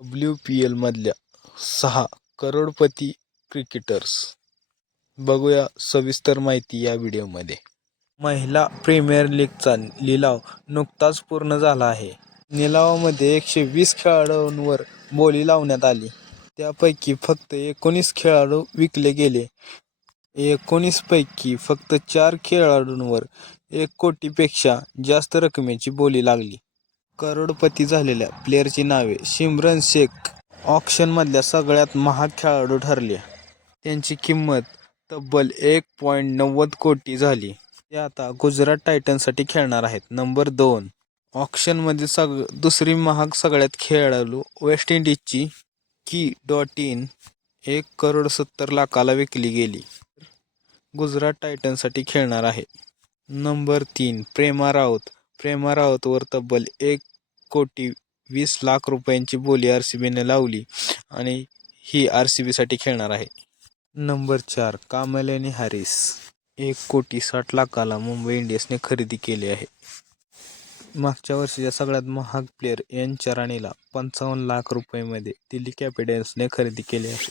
WPL मधल्या 6 करोडपती cricketers. बघूया सविस्तर माहिती या व्हिडिओमध्ये. महिला प्रीमियर लीगचा लिलाव नुकताच पूर्ण झाला आहे. लिलावामध्ये 120 खेळाडूंवर बोली लावण्यात आली. त्यापैकी फक्त 19 खेळाडू विकले गेले. 19 पैकी फक्त 4 खेळाडूंवर 1 कोटीपेक्षा जास्त रकमेची बोली लागली. करोडपती झालेल्या प्लेयरची नावे. सिमरन शेख ऑक्शनमधल्या सगळ्यात महाग खेळाडू ठरल्या. त्यांची किंमत तब्बल 1.90 कोटी झाली. ते आता गुजरात टायटन्ससाठी खेळणार आहेत. नंबर 2 ऑक्शनमधील दुसरी महाग सगळ्यात खेळाडू वेस्ट इंडिजची की डॉटिन 1,70,00,000ला विकली गेली. गुजरात टायटन्ससाठी खेळणार आहे. नंबर 3 प्रेमा राऊत. प्रेमा राऊतवर तब्बल 1,20,00,000 रुपयांची बोली आरसीबीने लावली आणि ही आरसीबीसाठी खेळणार आहे. Number 4 Kamalini Harris. 1,60,00,000ला मुंबई इंडियन्सने खरेदी केली आहे. मागच्या वर्षीच्या सगळ्यात महाग प्लेयर एन चरानीला 55 लाख रुपयांमध्ये दिल्ली कॅपिटल्सने खरेदी केली आहे.